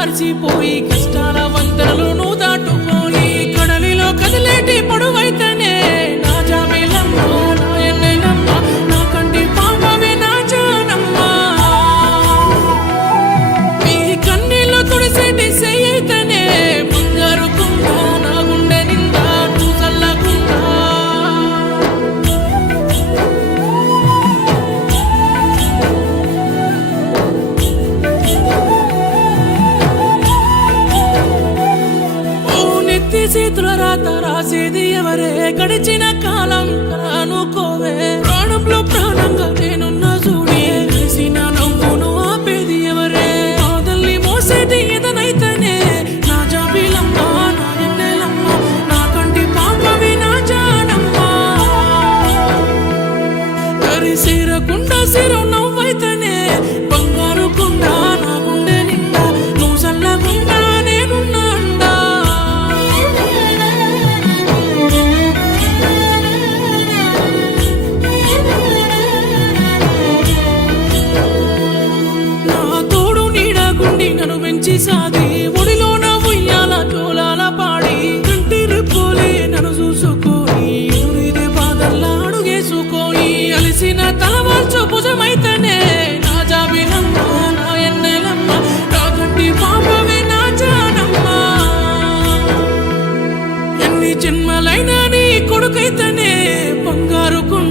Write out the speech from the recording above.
మర్చిపోయి కష్టాల వంతెనలు చేతుల రాత రాసేది ఎవరే? గడిచిన కాలం అనుకోవే. ప్రాణంలో ప్రాణంగా నేనున్న చూడే కలిసిన నవ్వును ఆపేది ఎవరే? కాదల్ని మోసేది ఎదనైతేనే నా జాబిలమ్మ నా ఎన్నెలమ్మ నా కంటి పాపవి నా జానమ్మ. కరి సిరకుండా సిరు నవ్వు సాది ఒడిలోన ఉయ్యాల కోలాల పాడి. కంటిరు పోలే నన్ను చూసుకొని ఎదురిదే బాధల్లా అడుగేసుకోని అలిసిన తల వాల్చు భుజమైతేనే ఎన్నెలమ్మ పాపమే నా ఎన్ని జన్మలైనా నీ కొడుకైతేనే బంగారు కొండ